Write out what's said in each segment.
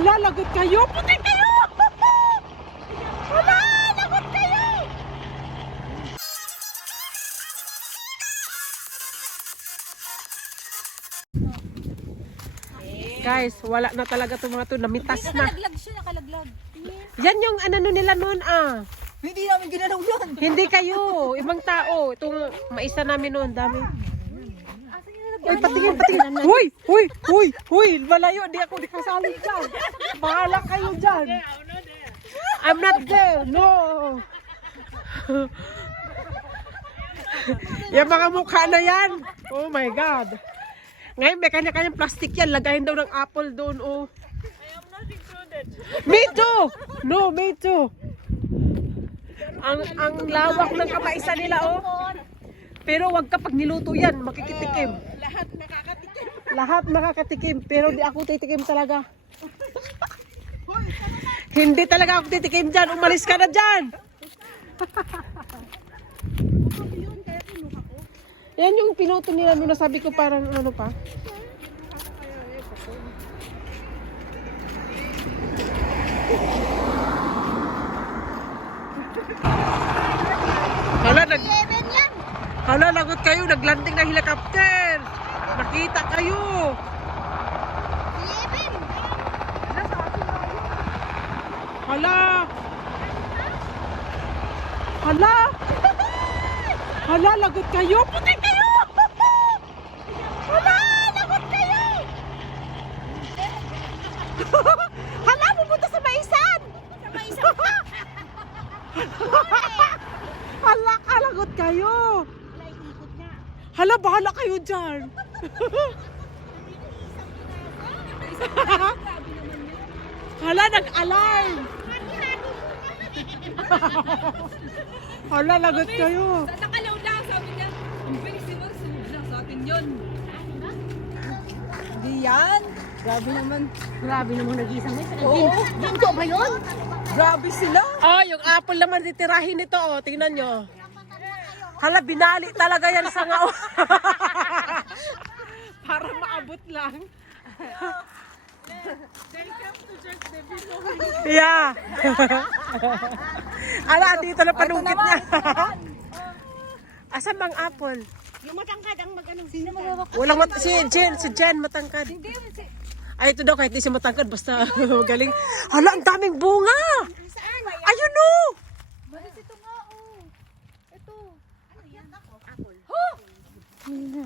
Hala, lagot kayo! Puti kayo! Hala, lagot kayo! Guys, wala na talaga itong mga to. Namitas na. Nakalaglag siya, nakalaglag. Yan yung ano nila noon ah. Hindi namin ginalaw yun. Hindi kayo. Ibang tao. Itong maisa namin noon. Dami. Uy, patingin. Huy. Malayo. Di ako kasali dyan. Bahala kayo dyan. I'm not there. No. Yung mga mukha na yan. Oh my God. Ngayon may kanya-kanyang plastic yan. Lagayin daw ng apple doon. Oh. I am not included. Me too. No, me too. Ang lawak ng kapaisa nila oh. Pero wag kapag niluto yan, makikitikim. Lahat nakakatikim. Lahat nakakatikim, pero di ako titikim talaga. Hindi talaga ako titikim dyan. Umalis ka na dyan. Yan yung pinuto nila nung nasabi ko parang ano pa. Hala, lagot kayo. Naglanding na helicopter. Nakita kayo. Hala. Hala, lagot kayo. Puti kayo. Hala, lagot kayo. Hala, pupunta sa maisan. Hala, kalagot kayo. Hala, bahala kayo dyan. Hala, nag-alarm. Hala, lagot kayo. Nakalaw lang, sabi niya. Ang bilis si Mar, sunod lang sa atin yun. Hindi yan. Grabe naman. Grabe namang nag-iisang may sakit. Oo. Ginto ba yun? Grabe sila. Oh, yung apple naman titirahin nito, oh. Tingnan nyo. Hala, binali talaga yan sa ngao. Para maabot lang. Yeah. Ala, dito na panungkit niya. Asan bang apple? Yung matangkad ang mag-anong Sino magwawakas? Walang si Jen matangkad. Hindi. Ay, ito daw kahit di siya matangkad basta magaling. Hala, ang daming bunga. Ayun oh. Balis ito nga oh. Ito.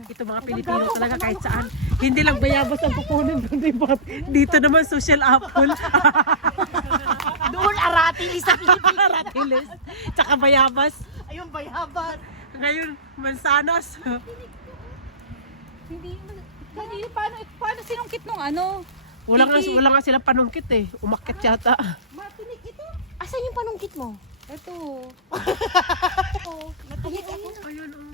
Ito mga Pilipino talaga kahit saan. Hindi lang bayabas ang kukunin. Dito naman social apple. doon aratilis sa Pilipinas. Aratilis. Tsaka bayabas. Ayun, bayabat. Ngayon, mansanas. Hindi. Paano sinungkit nung ano? Wala nga sila panungkit eh. Umakyat yata. Matinik ito. Asan yung panungkit mo? Ito. Matinik ako. Ayun oh.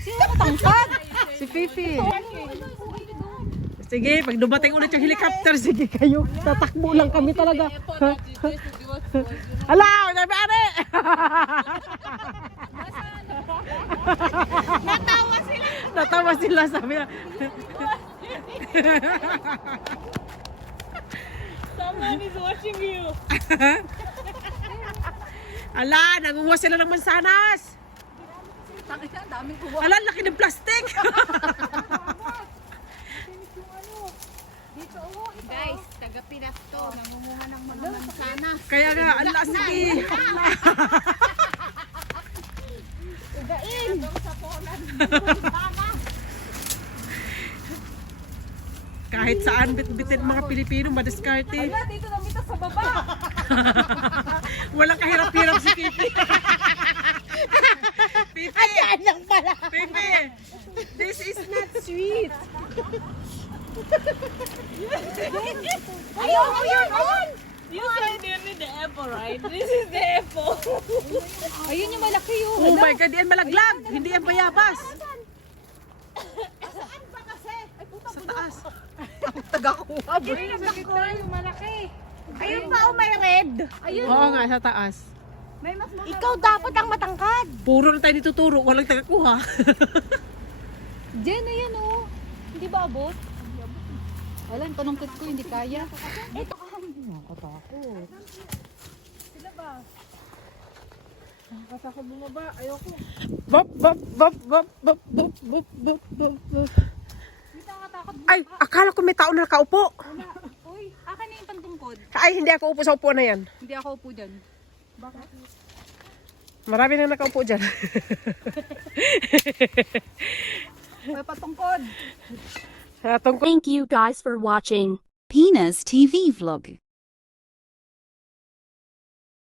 Sino matangkad? Si Fifi. Sige, pag dumating ulit yung helicopter, sige kayo. Tatakbo lang kami talaga. Hala, sabi are! Natawa sila, sabi na. Someone is watching you. Ala, nangunguha sila ng mansanas. Sakit yan, daming kuha. Ala, laki ng plastic. Dito oh. Guys, taga Pinas to. Nangunguha ng mga mansanas. Kaya nga, ala, sige. Ugain! Kahit saan, bit-bitin mga Pilipino, madiskarte. Wala, dito namita sa baba. Walang kahirap-hirap si Fifi. Fifi! Lang pala. Fifi! This is not sweet. Ayun. You said you need the apple, right? This is the apple. Ayun yung malaki yun. Oh my God, yan malaglag. Hindi yan bayabas. Saan ba kasi? Sa taas. Tagakuha. Yung malaki. Ayun pa, oh, may red. Oo nga, sa taas. May mas mahal. Ikaw dapat ang matangkad. Puro na tayo dituturo, walang tagakuha. Jen, ayan oh. Hindi ba abot? Wala, yung panungkit ko, hindi kaya. Basta ako bumaba, ayoko. Bop, bop, bop, bop, bop, bop, bop, bop, bop, bop. Ay, akala ko may tao na nakaupo. Uy, akin na yung pantungkod. Ay, hindi ako upo sa upo na yan. Hindi ako upo dyan. Marami na nakaupo dyan. May patungkod. Tungkol Thank you guys for watching Pena's TV vlog.